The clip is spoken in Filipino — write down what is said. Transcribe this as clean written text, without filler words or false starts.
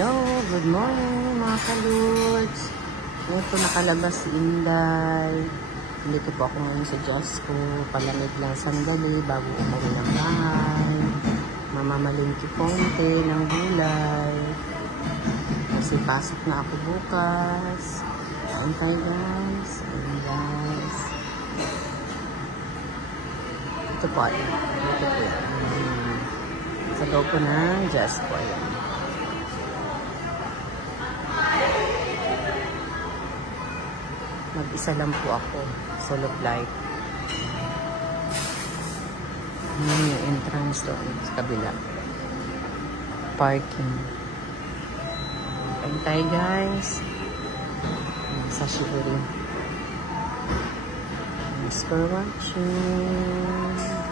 Hello, good morning mga kaluts. Ito nakalabas si Inday. Dito po ako ngayon sa Jasco. Palamig lang sandali bago umuwi ng bahay. Mamamalingki konti ng gulay. Kasi pasok na ako bukas. Antay guys. Ayan guys. Ito po ay. Ito po yan. Sa loob po ng Jasco. Ayan. Mag-isa lang po ako. Solo flight. Ayan yung entrance doon sa kabila. Parking. Pantay guys. Sa Shiburi. Thanks for watching.